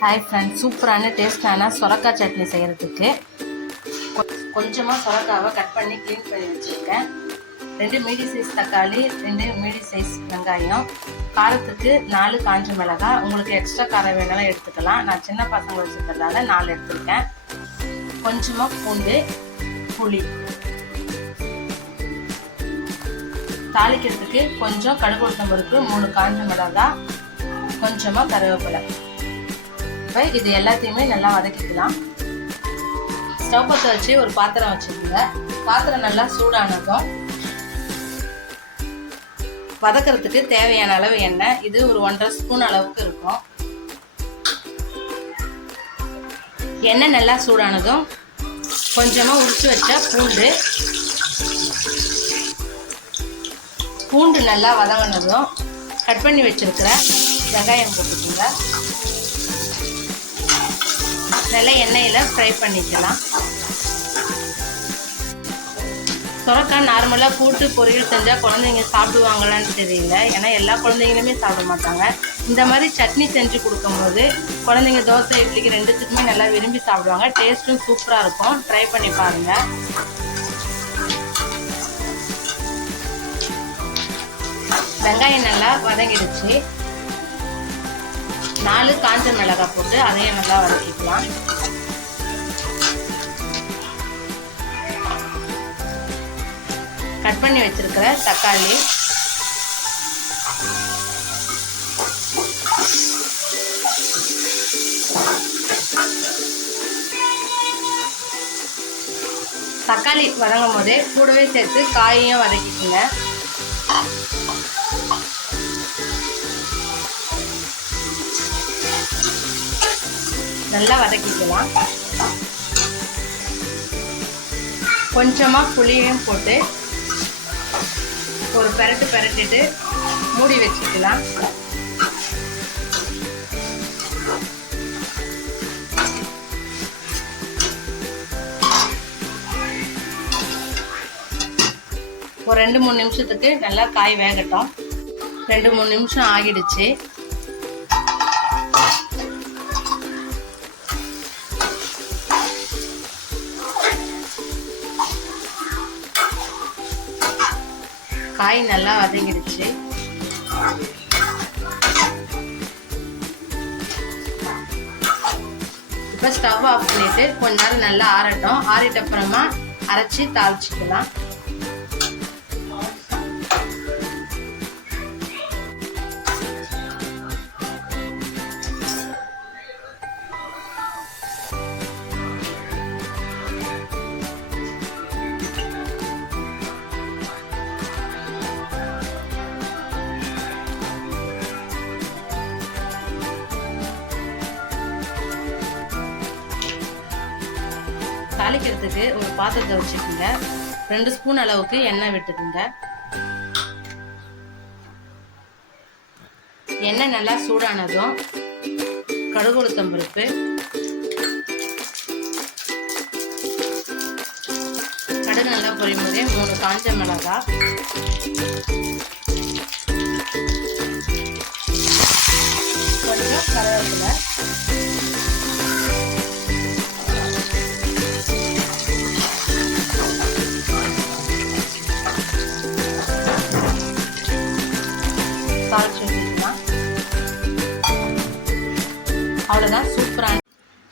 Hi friends சூப்பரான டேஸ்டான சுரக்காய் சட்னி செய்கிறதுக்கு கொஞ்சமாக சொரக்காவை கட் பண்ணி க்ளீன் பண்ணி வச்சுருக்கேன். ரெண்டு மீடி சைஸ் தக்காளி ரெண்டு மீடி சைஸ் வெங்காயம். காரத்துக்கு நாலு காஞ்ச மிளகாய் உங்களுக்கு எக்ஸ்ட்ரா காரம் வேணாலும் எடுத்துக்கலாம். நான் சின்ன பசங்க வச்சுருக்கிறதால நாலு எடுத்துருக்கேன். கொஞ்சமாக பூண்டு புளி. தாளிக்கிறதுக்கு கொஞ்சம் கடுகு உளுத்தம் பருப்பு மூணு காஞ்ச மிளகாய் கொஞ்சமாக கருவேப்பிலை. இப்போ இது எல்லாத்தையுமே நல்லா வதக்கிக்கலாம். ஸ்டவ் பற்ற வச்சு ஒரு பாத்திரம் வச்சுக்கோங்க. பாத்திரம் நல்லா சூடானதும் வதக்கிறதுக்கு தேவையான அளவு எண்ணெய். இது ஒரு ஒன்றரை ஸ்பூன் அளவுக்கு இருக்கும். எண்ணெய் நல்லா சூடானதும் கொஞ்சமாக உரிச்சு வச்ச பூண்டு. பூண்டு நல்லா வதங்கினதும் கட் பண்ணி வச்சுருக்கிற வெங்காயம் போட்டுக்கோங்க. நல்லா எண்ணெயில் ஃப்ரை பண்ணிக்கலாம். சுரக்காய் நார்மலாக கூட்டு பொரியல் செஞ்சால் குழந்தைங்க சாப்பிடுவாங்களான்னு தெரியல. ஏன்னா எல்லா குழந்தைங்களுமே சாப்பிட மாட்டாங்க. இந்த மாதிரி சட்னி செஞ்சு கொடுக்கும்போது குழந்தைங்க தோசை இட்லிக்கு ரெண்டுத்துக்குமே நல்லா விரும்பி சாப்பிடுவாங்க. டேஸ்ட்டும் சூப்பராக இருக்கும். ட்ரை பண்ணி பாருங்கள் வெங்காயம் நல்லா வதங்கிடுச்சு. நாலு காஞ்ச மிளகாய் போட்டு அதையும் நல்லா வதக்கிக்கலாம். கட் பண்ணி வச்சிருக்கிற தக்காளி. தக்காளி வதங்கும் போதே கூடவே சேர்த்து காயையும் வதக்கிக்கோங்க. நல்லா வதக்கிக்கலாம். கொஞ்சமாக புளியையும் போட்டு ஒரு பெரட்டு பெரட்டிட்டு மூடி வச்சுக்கலாம். ஒரு ரெண்டு மூணு நிமிஷத்துக்கு நல்லா காய் வேகட்டும். ரெண்டு மூணு நிமிஷம் ஆகிடுச்சு. காய் நல்லா வதங்கிடுச்சு. இப்போ ஸ்டவ் ஆஃப் பண்ணிட்டு கொஞ்ச நேரம் நல்லா ஆறட்டும். ஆறிட்ட அப்புறமா அரைச்சி தாளிச்சிக்கலாம். தாளிக்கிறதுக்கு ஒரு பாத்திரத்தை வச்சுக்கோங்க. ரெண்டு ஸ்பூன் அளவுக்கு எண்ணெய் விட்டுக்குங்க. எண்ணெய் நல்லா சூடானதும் கடுகு உளுத்தம் பருப்பு. கடுகு நல்லா பொரியும் போதே மூணு காஞ்ச மிளகாய் கொஞ்சம் கருவேப்பிலை.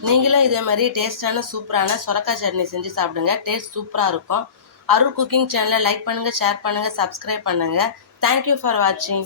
நீங்களும் இதே மாதிரி டேஸ்டான சூப்பரான சுரக்காய் சட்னி செஞ்சு சாப்பிடுங்க. டேஸ்ட் சூப்பராக இருக்கும். அருள் குக்கிங் சேனலை லைக் பண்ணுங்கள் ஷேர் பண்ணுங்கள் சப்ஸ்கிரைப் பண்ணுங்கள் தேங்க்யூ ஃபார் வாட்சிங்